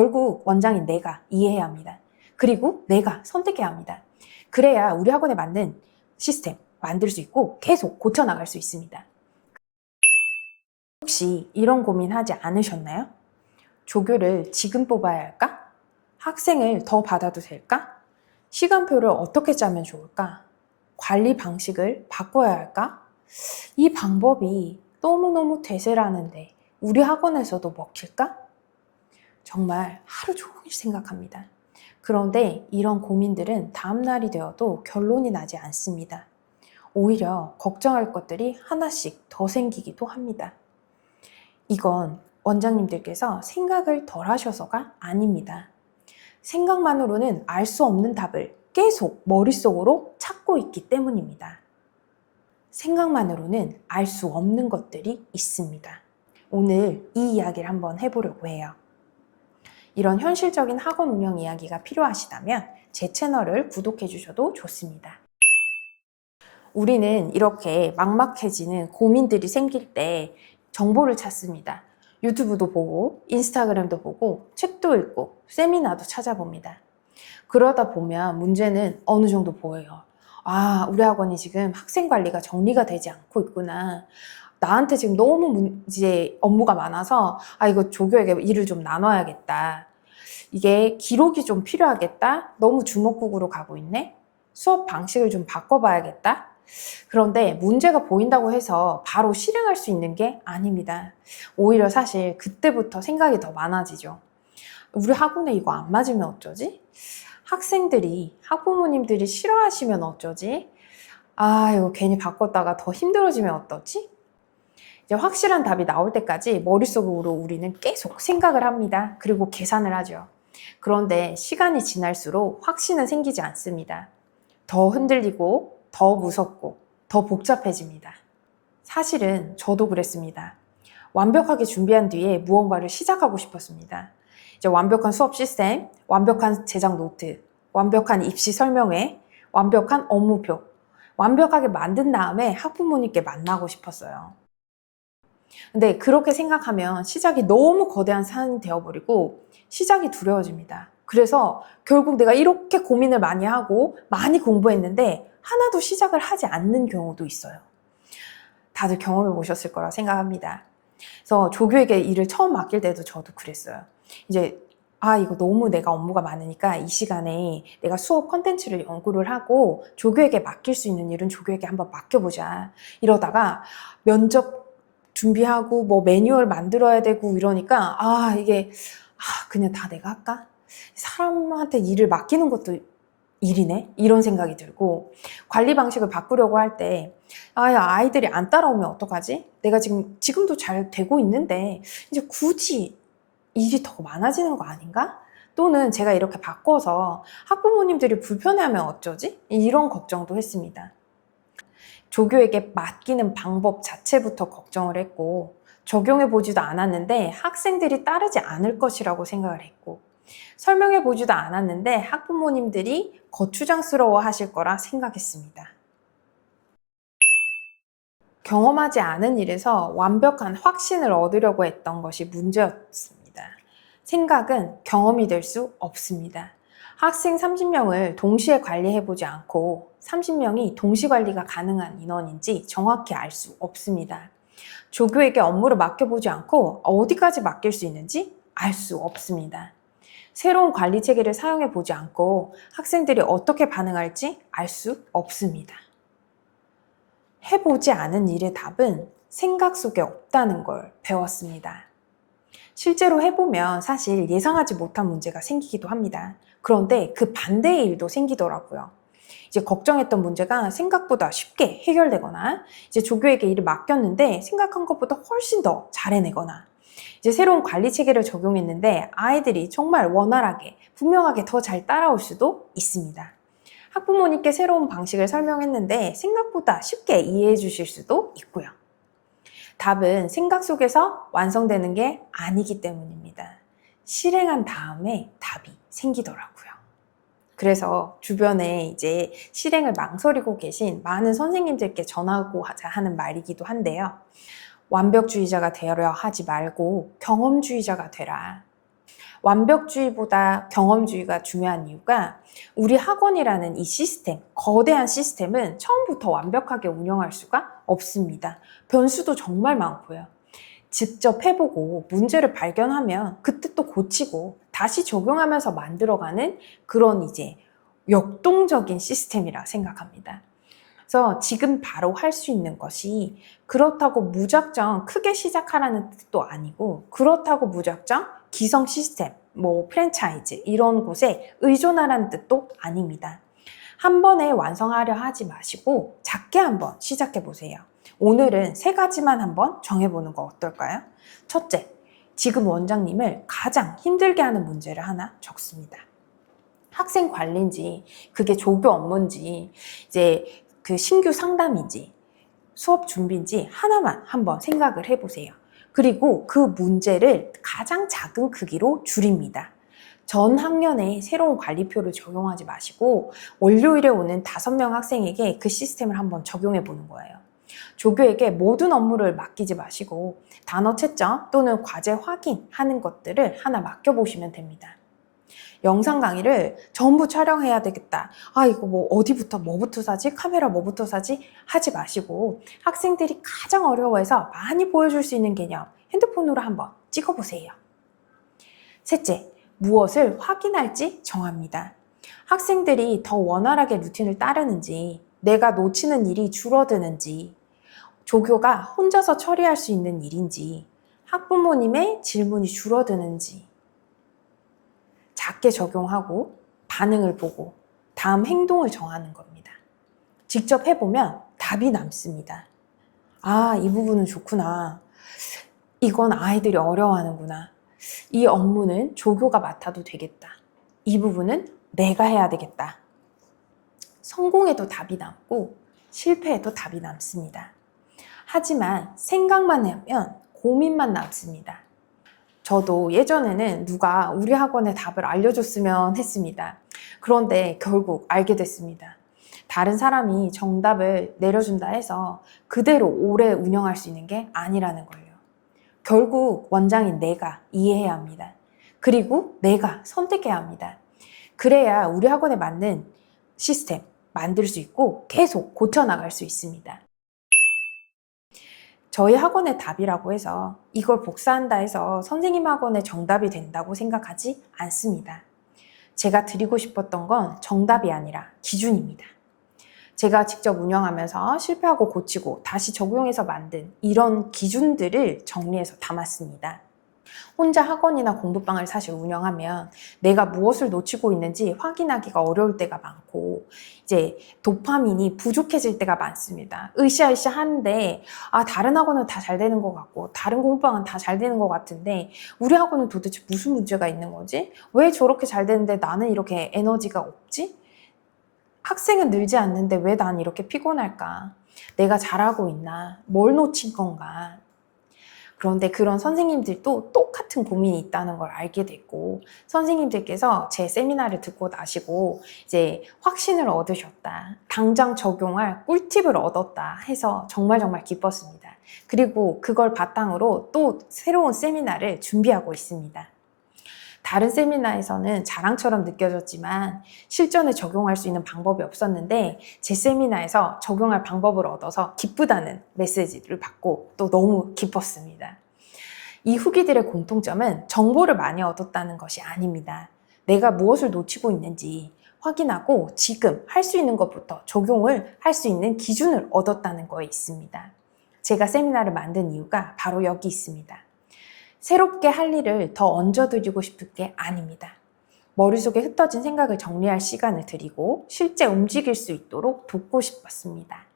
결국 원장인 내가 이해해야 합니다. 그리고 내가 선택해야 합니다. 그래야 우리 학원에 맞는 시스템 만들 수 있고 계속 고쳐나갈 수 있습니다. 혹시 이런 고민하지 않으셨나요? 조교를 지금 뽑아야 할까? 학생을 더 받아도 될까? 시간표를 어떻게 짜면 좋을까? 관리 방식을 바꿔야 할까? 이 방법이 너무너무 대세라는데 우리 학원에서도 먹힐까? 정말 하루 종일 생각합니다. 그런데 이런 고민들은 다음날이 되어도 결론이 나지 않습니다. 오히려 걱정할 것들이 하나씩 더 생기기도 합니다. 이건 원장님들께서 생각을 덜 하셔서가 아닙니다. 생각만으로는 알 수 없는 답을 계속 머릿속으로 찾고 있기 때문입니다. 생각만으로는 알 수 없는 것들이 있습니다. 오늘 이 이야기를 한번 해보려고 해요. 이런 현실적인 학원 운영 이야기가 필요하시다면 제 채널을 구독해 주셔도 좋습니다. 우리는 이렇게 막막해지는 고민들이 생길 때 정보를 찾습니다. 유튜브도 보고 인스타그램도 보고 책도 읽고 세미나도 찾아봅니다. 그러다 보면 문제는 어느 정도 보여요. 아, 우리 학원이 지금 학생 관리가 정리가 되지 않고 있구나. 나한테 지금 너무 이제 업무가 많아서 이거 조교에게 일을 좀 나눠야겠다. 이게 기록이 좀 필요하겠다. 너무 주먹국으로 가고 있네. 수업 방식을 좀 바꿔봐야겠다. 그런데 문제가 보인다고 해서 바로 실행할 수 있는 게 아닙니다. 오히려 사실 그때부터 생각이 더 많아지죠. 우리 학원에 이거 안 맞으면 어쩌지? 학생들이, 학부모님들이 싫어하시면 어쩌지? 이거 괜히 바꿨다가 더 힘들어지면 어떠지? 이제 확실한 답이 나올 때까지 머릿속으로 우리는 계속 생각을 합니다. 그리고 계산을 하죠. 그런데 시간이 지날수록 확신은 생기지 않습니다. 더 흔들리고, 더 무섭고, 더 복잡해집니다. 사실은 저도 그랬습니다. 완벽하게 준비한 뒤에 무언가를 시작하고 싶었습니다. 이제 완벽한 수업 시스템, 완벽한 제작 노트, 완벽한 입시 설명회, 완벽한 업무표, 완벽하게 만든 다음에 학부모님께 만나고 싶었어요. 근데 그렇게 생각하면 시작이 너무 거대한 산이 되어버리고 시작이 두려워집니다. 그래서 결국 내가 이렇게 고민을 많이 하고 많이 공부했는데 하나도 시작을 하지 않는 경우도 있어요. 다들 경험해 보셨을 거라 생각합니다. 그래서 조교에게 일을 처음 맡길 때도 저도 그랬어요. 이제 이거 너무 내가 업무가 많으니까 이 시간에 내가 수업 컨텐츠를 연구를 하고 조교에게 맡길 수 있는 일은 조교에게 한번 맡겨보자. 이러다가 면접 준비하고 뭐 매뉴얼 만들어야 되고 이러니까 이게 그냥 다 내가 할까? 사람한테 일을 맡기는 것도 일이네? 이런 생각이 들고 관리 방식을 바꾸려고 할 때 아이들이 안 따라오면 어떡하지? 내가 지금도 잘 되고 있는데 이제 굳이 일이 더 많아지는 거 아닌가? 또는 제가 이렇게 바꿔서 학부모님들이 불편해하면 어쩌지? 이런 걱정도 했습니다. 조교에게 맡기는 방법 자체부터 걱정을 했고 적용해 보지도 않았는데 학생들이 따르지 않을 것이라고 생각을 했고 설명해 보지도 않았는데 학부모님들이 거추장스러워 하실 거라 생각했습니다. 경험하지 않은 일에서 완벽한 확신을 얻으려고 했던 것이 문제였습니다. 생각은 경험이 될 수 없습니다. 학생 30명을 동시에 관리해보지 않고 30명이 동시 관리가 가능한 인원인지 정확히 알 수 없습니다. 조교에게 업무를 맡겨보지 않고 어디까지 맡길 수 있는지 알 수 없습니다. 새로운 관리 체계를 사용해 보지 않고 학생들이 어떻게 반응할지 알 수 없습니다. 해보지 않은 일의 답은 생각 속에 없다는 걸 배웠습니다. 실제로 해보면 사실 예상하지 못한 문제가 생기기도 합니다. 그런데 그 반대의 일도 생기더라고요. 이제 걱정했던 문제가 생각보다 쉽게 해결되거나 이제 조교에게 일을 맡겼는데 생각한 것보다 훨씬 더 잘 해내거나 이제 새로운 관리 체계를 적용했는데 아이들이 정말 원활하게 분명하게 더 잘 따라올 수도 있습니다. 학부모님께 새로운 방식을 설명했는데 생각보다 쉽게 이해해 주실 수도 있고요. 답은 생각 속에서 완성되는 게 아니기 때문입니다. 실행한 다음에 답이 생기더라고요. 그래서 주변에 이제 실행을 망설이고 계신 많은 선생님들께 전하고자 하는 말이기도 한데요. 완벽주의자가 되려 하지 말고 경험주의자가 되라. 완벽주의보다 경험주의가 중요한 이유가 우리 학원이라는 이 시스템, 거대한 시스템은 처음부터 완벽하게 운영할 수가 없습니다. 변수도 정말 많고요. 직접 해보고 문제를 발견하면 그때 또 고치고 다시 적용하면서 만들어가는 그런 이제 역동적인 시스템이라 생각합니다. 그래서 지금 바로 할 수 있는 것이 그렇다고 무작정 크게 시작하라는 뜻도 아니고 그렇다고 무작정 기성 시스템, 뭐 프랜차이즈 이런 곳에 의존하라는 뜻도 아닙니다. 한 번에 완성하려 하지 마시고 작게 한번 시작해 보세요. 오늘은 3가지만 한번 정해보는 거 어떨까요? 첫째, 지금 원장님을 가장 힘들게 하는 문제를 하나 적습니다. 학생 관리인지, 그게 조교 업무인지, 이제 그 신규 상담인지, 수업 준비인지 하나만 한번 생각을 해보세요. 그리고 그 문제를 가장 작은 크기로 줄입니다. 전 학년에 새로운 관리표를 적용하지 마시고 월요일에 오는 5명 학생에게 그 시스템을 한번 적용해 보는 거예요. 조교에게 모든 업무를 맡기지 마시고 단어 채점 또는 과제 확인하는 것들을 하나 맡겨보시면 됩니다. 영상 강의를 전부 촬영해야 되겠다. 아, 이거 뭐 어디부터 뭐부터 사지? 카메라 뭐부터 사지? 하지 마시고 학생들이 가장 어려워해서 많이 보여줄 수 있는 개념 핸드폰으로 한번 찍어보세요. 셋째, 무엇을 확인할지 정합니다. 학생들이 더 원활하게 루틴을 따르는지, 내가 놓치는 일이 줄어드는지, 조교가 혼자서 처리할 수 있는 일인지, 학부모님의 질문이 줄어드는지, 작게 적용하고 반응을 보고 다음 행동을 정하는 겁니다. 직접 해보면 답이 남습니다. 아, 이 부분은 좋구나. 이건 아이들이 어려워하는구나. 이 업무는 조교가 맡아도 되겠다. 이 부분은 내가 해야 되겠다. 성공해도 답이 남고 실패해도 답이 남습니다. 하지만 생각만 하면 고민만 남습니다. 저도 예전에는 누가 우리 학원의 답을 알려줬으면 했습니다. 그런데 결국 알게 됐습니다. 다른 사람이 정답을 내려준다 해서 그대로 오래 운영할 수 있는 게 아니라는 걸요. 결국 원장인 내가 이해해야 합니다. 그리고 내가 선택해야 합니다. 그래야 우리 학원에 맞는 시스템 만들 수 있고 계속 고쳐나갈 수 있습니다. 저희 학원의 답이라고 해서 이걸 복사한다 해서 선생님 학원의 정답이 된다고 생각하지 않습니다. 제가 드리고 싶었던 건 정답이 아니라 기준입니다. 제가 직접 운영하면서 실패하고 고치고 다시 적용해서 만든 이런 기준들을 정리해서 담았습니다. 혼자 학원이나 공부방을 사실 운영하면 내가 무엇을 놓치고 있는지 확인하기가 어려울 때가 많고 이제 도파민이 부족해질 때가 많습니다. 으쌰으쌰 하는데 다른 학원은 다 잘 되는 것 같고 다른 공부방은 다 잘 되는 것 같은데 우리 학원은 도대체 무슨 문제가 있는 거지? 왜 저렇게 잘 되는데 나는 이렇게 에너지가 없지? 학생은 늘지 않는데 왜 난 이렇게 피곤할까? 내가 잘하고 있나? 뭘 놓친 건가? 그런데 그런 선생님들도 똑같은 고민이 있다는 걸 알게 됐고 선생님들께서 제 세미나를 듣고 나시고 이제 확신을 얻으셨다. 당장 적용할 꿀팁을 얻었다 해서 정말 기뻤습니다. 그리고 그걸 바탕으로 또 새로운 세미나를 준비하고 있습니다. 다른 세미나에서는 자랑처럼 느껴졌지만 실전에 적용할 수 있는 방법이 없었는데 제 세미나에서 적용할 방법을 얻어서 기쁘다는 메시지를 받고 또 너무 기뻤습니다. 이 후기들의 공통점은 정보를 많이 얻었다는 것이 아닙니다. 내가 무엇을 놓치고 있는지 확인하고 지금 할 수 있는 것부터 적용을 할 수 있는 기준을 얻었다는 거에 있습니다. 제가 세미나를 만든 이유가 바로 여기 있습니다. 새롭게 할 일을 더 얹어드리고 싶을 게 아닙니다. 머릿속에 흩어진 생각을 정리할 시간을 드리고 실제 움직일 수 있도록 돕고 싶었습니다.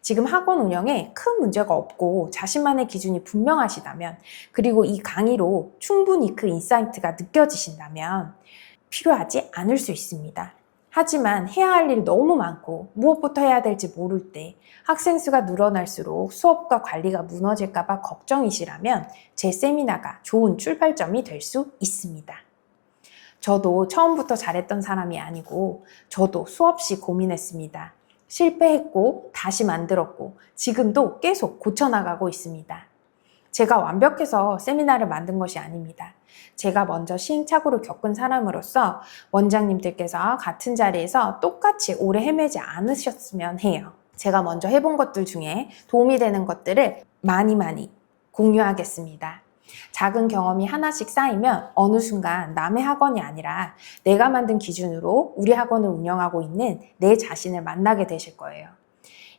지금 학원 운영에 큰 문제가 없고 자신만의 기준이 분명하시다면 그리고 이 강의로 충분히 그 인사이트가 느껴지신다면 필요하지 않을 수 있습니다. 하지만 해야 할 일이 너무 많고 무엇부터 해야 될지 모를 때 학생 수가 늘어날수록 수업과 관리가 무너질까 봐 걱정이시라면 제 세미나가 좋은 출발점이 될 수 있습니다. 저도 처음부터 잘했던 사람이 아니고 저도 수없이 고민했습니다. 실패했고 다시 만들었고 지금도 계속 고쳐나가고 있습니다. 제가 완벽해서 세미나를 만든 것이 아닙니다. 제가 먼저 시행착오를 겪은 사람으로서 원장님들께서 같은 자리에서 똑같이 오래 헤매지 않으셨으면 해요. 제가 먼저 해본 것들 중에 도움이 되는 것들을 많이 공유하겠습니다. 작은 경험이 하나씩 쌓이면 어느 순간 남의 학원이 아니라 내가 만든 기준으로 우리 학원을 운영하고 있는 내 자신을 만나게 되실 거예요.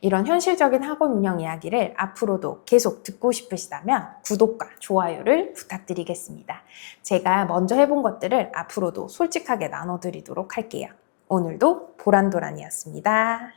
이런 현실적인 학원 운영 이야기를 앞으로도 계속 듣고 싶으시다면 구독과 좋아요를 부탁드리겠습니다. 제가 먼저 해본 것들을 앞으로도 솔직하게 나눠드리도록 할게요. 오늘도 보란도란이었습니다.